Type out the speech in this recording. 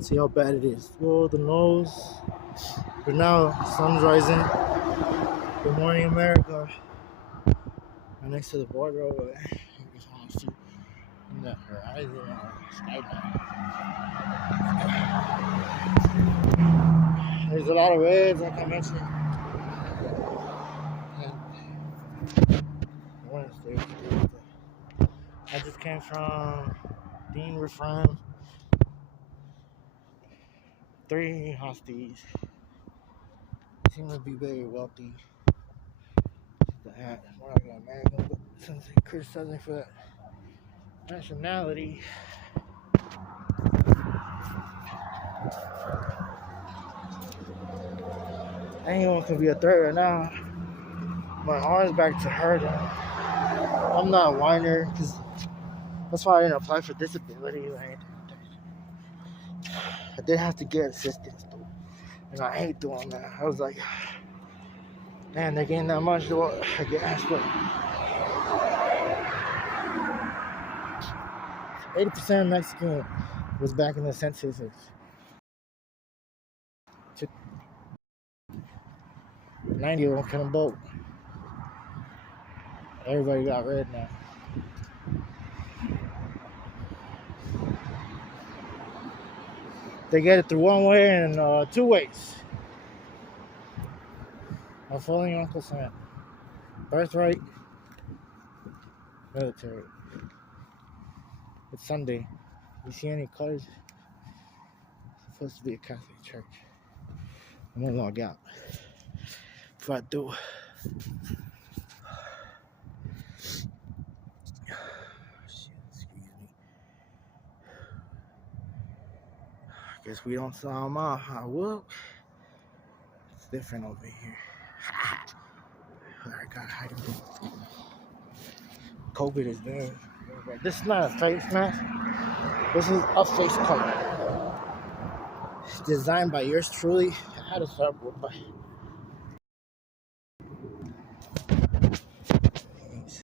See how bad it is. Whoa, the nose. But now, sun's rising. Good morning, America. I'm next to the border over there. I just want to see the horizon or skyline. There's a lot of reds, like I mentioned. I just came from Dean Refrain. 3 hosties. Seem to be very wealthy. We're not gonna American, but since they criticizing for that nationality. Anyone can be a threat right now. My arm's back to hurting. I'm not a whiner because that's why I didn't apply for disability. Like, I did have to get assistance though, and I hate doing that. I was like, man, they're getting that much though. I guess, but 80% of Mexican was back in the census. 90 of them couldn't vote. Everybody got red now. They get it through one way and 2 ways. I'm following Uncle Sam. Birthright, military. It's Sunday. You see any colors? It's supposed to be a Catholic church. I'm gonna log out. If I do. Excuse me. I guess we don't saw them off. I will. It's different over here. I gotta hide them. COVID is there. This is not a face mask. This is a face cover. It's designed by yours truly. I had to start by